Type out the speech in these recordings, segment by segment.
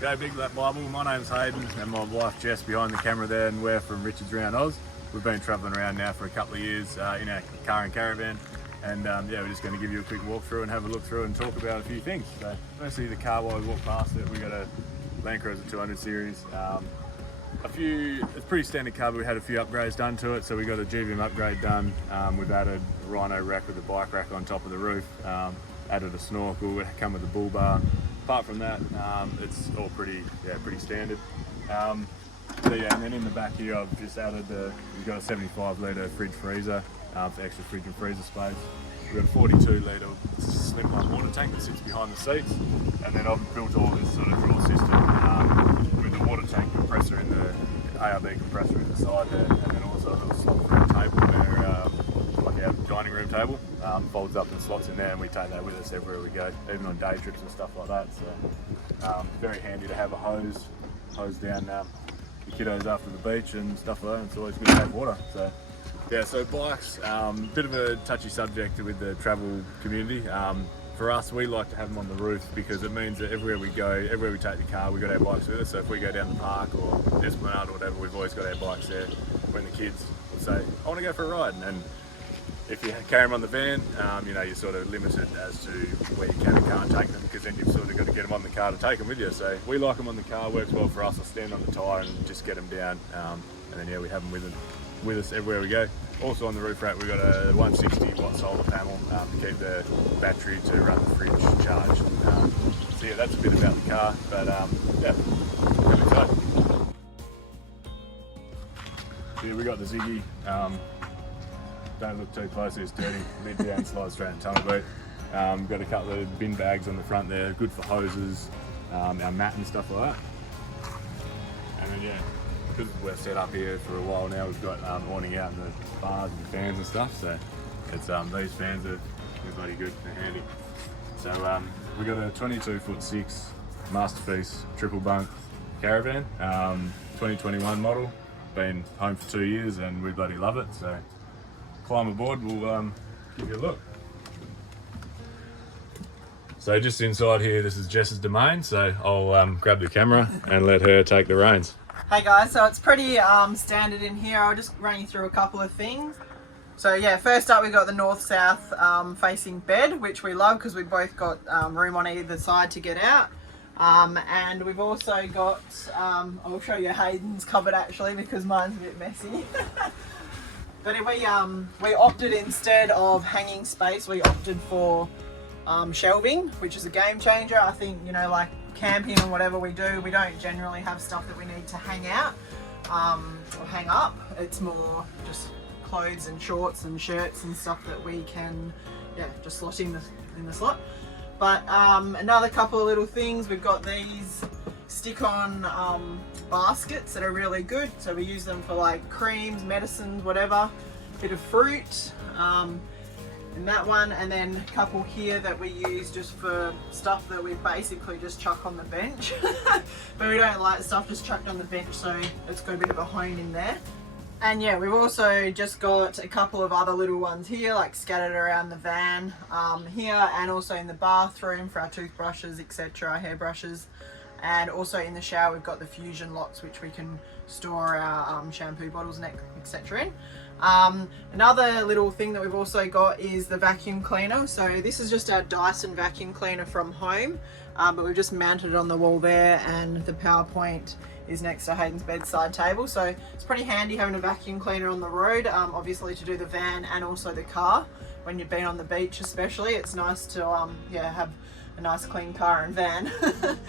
Go Big Black Bible. My name's Haydyn and my wife Jess behind the camera there, and we're from Richards around Oz. We've been travelling around now for a couple of years in our car and caravan, and yeah, we're just going to give you a quick walkthrough and have a look through and talk about a few things. So firstly, the car while we walk past it, we got a Land Cruiser 200 series. It's a pretty standard car, but we had a few upgrades done to it. So we got a GVM upgrade done. We've added a Rhino rack with a bike rack on top of the roof. Added a snorkel. We come with a bull bar. Apart from that, it's all pretty standard. So yeah, and then in the back here, I've just added we've got a 75 litre fridge freezer for extra fridge and freezer space. We've got a 42 litre slimline water tank that sits behind the seats, and then I've built all this sort of drawer system with the water tank compressor in the ARB compressor in the side there, and then also a little slot for our table there, like our dining room table. Folds up and slots in there, and we take that with us everywhere we go, even on day trips and stuff like that. So very handy to have a hose down the kiddos after the beach and stuff like that. It's always good to have water. So yeah, so bikes, bit of a touchy subject with the travel community. For us, we like to have them on the roof because it means that everywhere we go, everywhere we take the car, we've got our bikes with us. So if we go down the park or Esplanade or whatever, we've always got our bikes there. When the kids will say, I want to go for a ride, and if you carry them on the van, you know, you're sort of limited as to where you can and can't take them, because then you've sort of got to get them on the car to take them with you. So we like them on the car, works well for us. I'll stand on the tyre and just get them down, and then yeah, we have them with us everywhere we go. Also on the roof rack, we've got a 160 watt solar panel to keep the battery to run the fridge charged. So yeah, that's a bit about the car, but yeah, really excited. Yeah, we got the Ziggy. Don't look too close, it's dirty. Lid down, slide straight in tunnel boot. We've got a couple of bin bags on the front there, good for hoses, our mat and stuff like that. And then yeah, because we're set up here for a while now, we've got awning out in the bars and fans and stuff. So it's these fans are bloody good, they're handy. So we got a 22'6" Masterpiece triple bunk caravan, 2021 model. Been home for 2 years and we bloody love it. So climb aboard, we'll give you a look. So just inside here, this is Jess's domain, so I'll grab the camera and let her take the reins. Hey guys, so it's pretty standard in here. I'll just run you through a couple of things. So yeah, first up we got the north-south facing bed, which we love because we've both got room on either side to get out. And we've also got, I'll show you Haydyn's cupboard actually because mine's a bit messy. But if we opted, instead of hanging space, we opted for shelving, which is a game changer. I think, you know, like camping and whatever we do, we don't generally have stuff that we need to hang out or hang up. It's more just clothes and shorts and shirts and stuff that we can, yeah, just slot in the slot. But another couple of little things, we've got these stick-on baskets that are really good. So we use them for like creams, medicines, whatever, bit of fruit in that one, and then a couple here that we use just for stuff that we basically just chuck on the bench. But we don't like stuff just chucked on the bench, so it's got a bit of a hone in there. And yeah, we've also just got a couple of other little ones here, like scattered around the van here, and also in the bathroom for our toothbrushes, etc., hairbrushes. And also in the shower, we've got the Fusion locks, which we can store our shampoo bottles and etc. in. Another little thing that we've also got is the vacuum cleaner. So this is just our Dyson vacuum cleaner from home, but we've just mounted it on the wall there, and the power point is next to Haydyn's bedside table. So it's pretty handy having a vacuum cleaner on the road, obviously to do the van and also the car. When you've been on the beach especially, it's nice to yeah, have a nice clean car and van.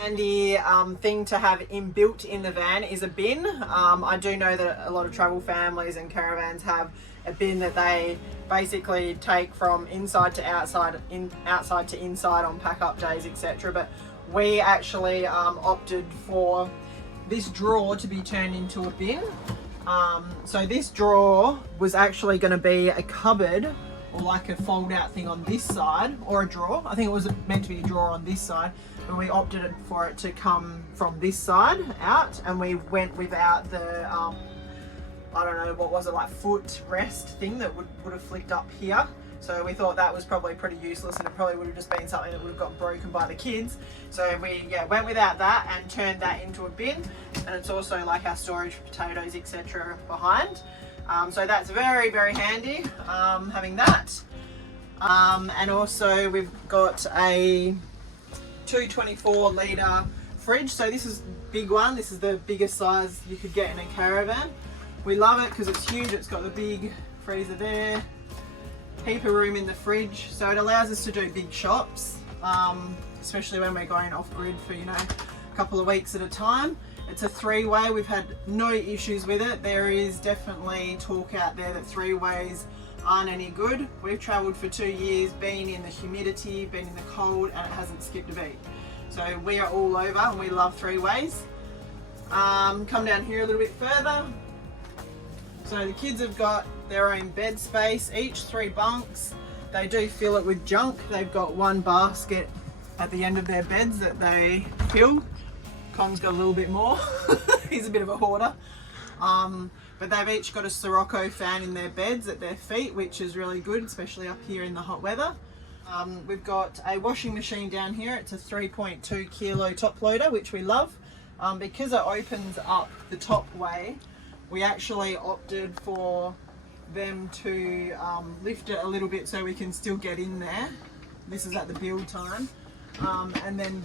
And the thing to have inbuilt in the van is a bin. I do know that a lot of travel families and caravans have a bin that they basically take from inside to outside, outside to inside on pack up days, etc. But we actually opted for this drawer to be turned into a bin. So this drawer was actually going to be a cupboard or like a fold out thing on this side, or a drawer. I think it was meant to be a drawer on this side, but we opted for it to come from this side out, and we went without the I don't know, what was it, like foot rest thing that would have flicked up here. So we thought that was probably pretty useless, and it probably would have just been something that would have got broken by the kids. So we went without that and turned that into a bin, and it's also like our storage for potatoes, etc. behind. So that's very, very handy, having that. And also we've got a 224 litre fridge. So this is a big one. This is the biggest size you could get in a caravan. We love it because it's huge. It's got the big freezer there, heap of room in the fridge, so it allows us to do big shops, especially when we're going off grid for, you know, a couple of weeks at a time. It's a 3-way. We've had no issues with it. There is definitely talk out there that 3-ways aren't any good. We've travelled for 2 years, been in the humidity, been in the cold, and it hasn't skipped a beat. So we are all over, and we love 3-ways. Come down here a little bit further. So the kids have got their own bed space, each 3 bunks. They do fill it with junk. They've got one basket at the end of their beds that they fill. Con's got a little bit more. He's a bit of a hoarder. But they've each got a Sirocco fan in their beds at their feet, which is really good, especially up here in the hot weather. We've got a washing machine down here. It's a 3.2 kilo top loader, which we love. Because it opens up the top way, we actually opted for them to lift it a little bit so we can still get in there. This is at the build time. And then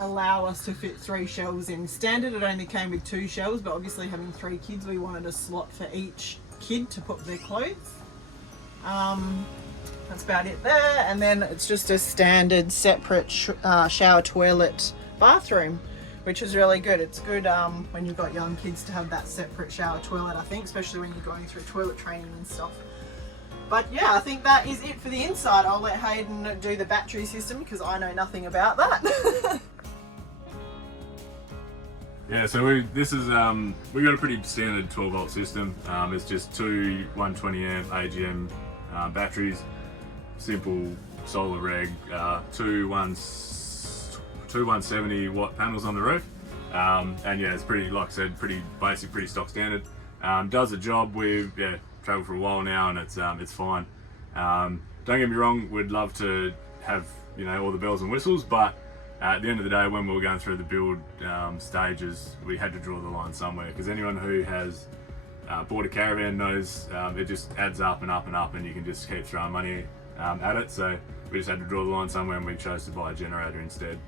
allow us to fit 3 shelves in. Standard, it only came with 2 shelves, but obviously having 3 kids, we wanted a slot for each kid to put their clothes. That's about it there. And then it's just a standard separate shower, toilet, bathroom, which is really good. It's good when you've got young kids to have that separate shower toilet, I think, especially when you're going through toilet training and stuff. But yeah, I think that is it for the inside. I'll let Haydn do the battery system because I know nothing about that. Yeah, so we got a pretty standard 12-volt system. It's just 2 120 amp AGM batteries, simple solar reg, 2 170 watt panels on the roof, and yeah, it's pretty, like I said, pretty basic, pretty stock standard. Does the job. We've traveled for a while now, and it's fine. Don't get me wrong, we'd love to have, you know, all the bells and whistles, but at the end of the day, when we were going through the build stages, we had to draw the line somewhere, because anyone who has bought a caravan knows it just adds up and up and up, and you can just keep throwing money at it. So we just had to draw the line somewhere, and we chose to buy a generator instead.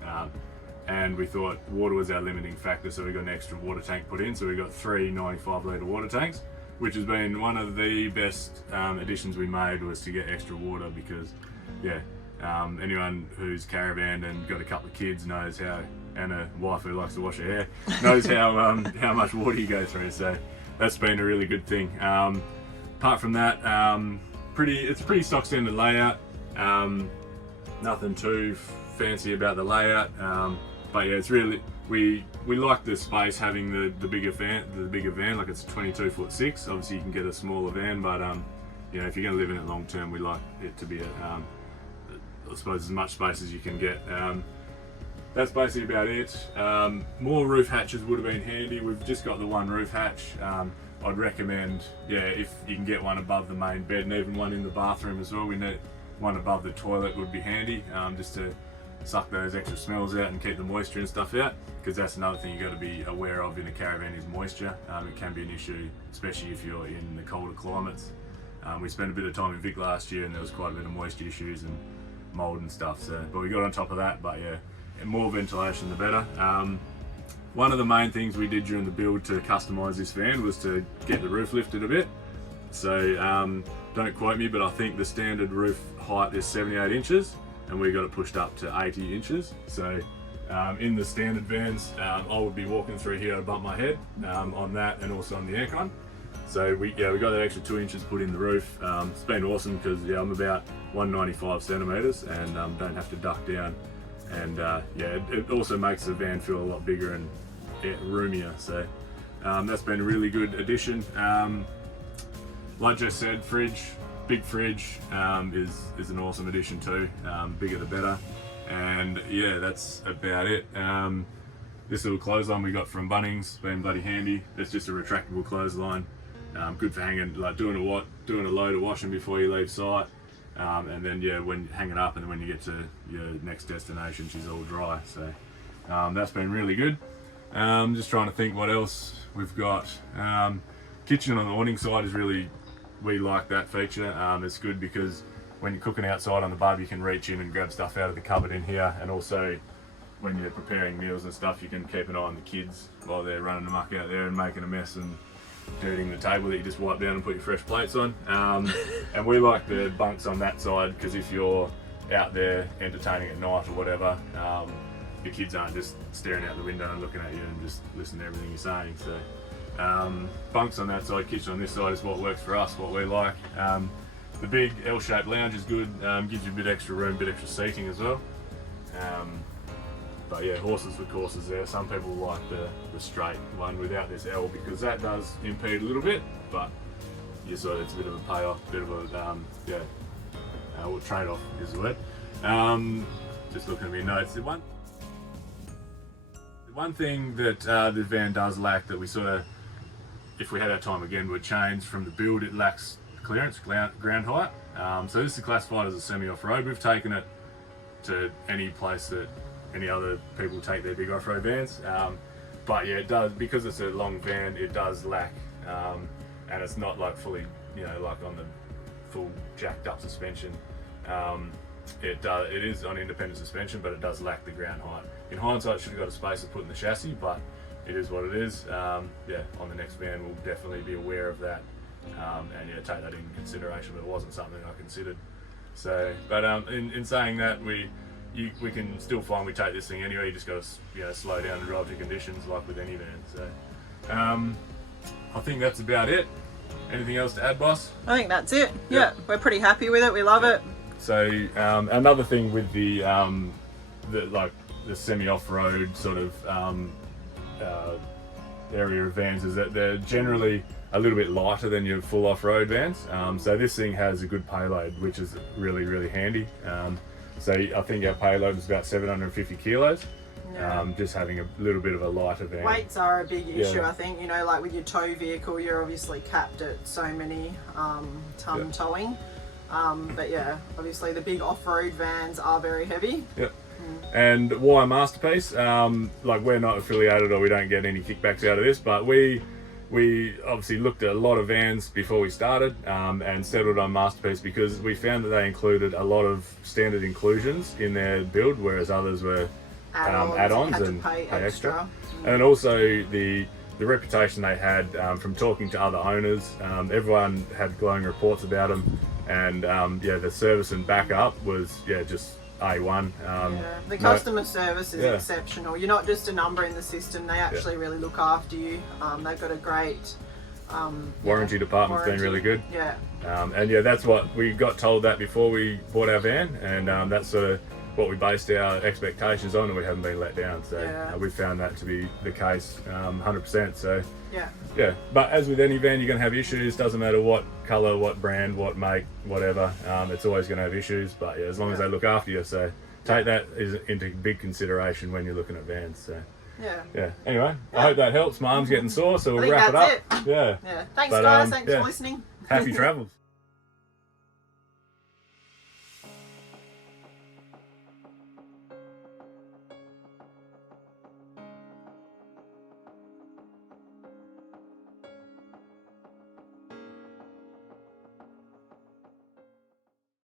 And we thought water was our limiting factor, so we got an extra water tank put in. So we got 3 95 litre water tanks, which has been one of the best additions we made, was to get extra water, because yeah, anyone who's caravanned and got a couple of kids knows how, and a wife who likes to wash her hair, knows how much water you go through. So that's been a really good thing. Apart from that, it's a pretty stock standard layout. Nothing too fancy about the layout, but yeah, it's really, we like the space having the bigger van. Like, it's 22'6". Obviously you can get a smaller van, but you know, if you're going to live in it long term, we like it to be I suppose as much space as you can get. That's basically about it. More roof hatches would have been handy. We've just got the one roof hatch. I'd recommend, yeah, if you can get one above the main bed, and even one in the bathroom as well. We need one above the toilet, would be handy, just to suck those extra smells out and keep the moisture and stuff out, because that's another thing you got to be aware of in a caravan, is moisture. It can be an issue, especially if you're in the colder climates. We spent a bit of time in Vic last year, and there was quite a bit of moisture issues and mold and stuff, so, but we got on top of that. But yeah, more ventilation the better. One of the main things we did during the build to customise this van was to get the roof lifted a bit. So don't quote me, but I think the standard roof height is 78 inches, and we got it pushed up to 80 inches. So in the standard vans, I would be walking through here to bump my head on that, and also on the aircon. So we got that extra 2 inches put in the roof. It's been awesome, because yeah, I'm about 195 centimetres and don't have to duck down. And yeah, it also makes the van feel a lot bigger and roomier. So that's been a really good addition. Like Jess said, big fridge is an awesome addition too. Bigger the better. And yeah, that's about it. This little clothesline we got from Bunnings, been bloody handy. It's just a retractable clothesline. Good for hanging, like doing a load of washing before you leave site. And then yeah, when you hang it up, and then when you get to your next destination, she's all dry. So that's been really good. Just trying to think what else we've got. Kitchen on the awning side is really, we like that feature. It's good because when you're cooking outside on the barbie, you can reach in and grab stuff out of the cupboard in here, and also when you're preparing meals and stuff, you can keep an eye on the kids while they're running amok out there and making a mess and dirtying the table that you just wipe down and put your fresh plates on. And we like the bunks on that side because if you're out there entertaining at night or whatever, your kids aren't just staring out the window and looking at you and just listening to everything you're saying. So bunks on that side, kitchen on this side is what works for us, what we like. The big L-shaped lounge is good, gives you a bit extra room, a bit extra seating as well. But yeah, horses for courses there. Some people like the straight one without this L because that does impede a little bit, but yeah, so it's a bit of a payoff, a bit of a trade-off is the word. Just looking at my notes, the one thing that the van does lack that we sort of, if we had our time again, would change from the build, it lacks clearance, ground height. So this is classified as a semi-off-road. We've taken it to any place that any other people take their big off-road vans, but yeah, it does, because it's a long van, it does lack, and it's not like fully, like on the full jacked up suspension. It is on independent suspension, but it does lack the ground height. In hindsight, should have got a space to put in the chassis, but it is what it is. Yeah, on the next van we'll definitely be aware of that, and yeah, take that into consideration, but it wasn't something I considered. So, but in saying that, we can still find we take this thing anyway. You just got to slow down and drive to conditions like with any van. So I think that's about it. Anything else to add, boss? I think that's it. Yeah, we're pretty happy with it. We love it. So another thing with the semi off-road sort of area of vans is that they're generally a little bit lighter than your full off-road vans. So this thing has a good payload, which is really, really handy. So I think our payload is about 750 kilos. Yeah. Just having a little bit of a lighter van. Weights are a big issue, I think. Like with your tow vehicle, you're obviously capped at so many ton towing. But yeah, obviously the big off-road vans are very heavy. Yep. And why a masterpiece? Like, we're not affiliated or we don't get any kickbacks out of this, but we obviously looked at a lot of vans before we started, and settled on Masterpiece because we found that they included a lot of standard inclusions in their build, whereas others were add-ons and pay extra. And also the reputation they had from talking to other owners, everyone had glowing reports about them, and the service and backup was just A1. The customer service is exceptional. You're not just a number in the system, they actually really look after you. They've got a great warranty department's been really good. And that's what we got told that before we bought our van, and that's sort of what we based our expectations on, and we haven't been let down. So we found that to be the case 100%. So but as with any van, you're going to have issues. Doesn't matter what colour, what brand, what make, whatever, it's always going to have issues, but as long as they look after you. So take that into big consideration when you're looking at vans. So anyway, I hope that helps. My arm's getting sore, so we'll wrap it up. Thanks guys, thanks for listening. Happy travels.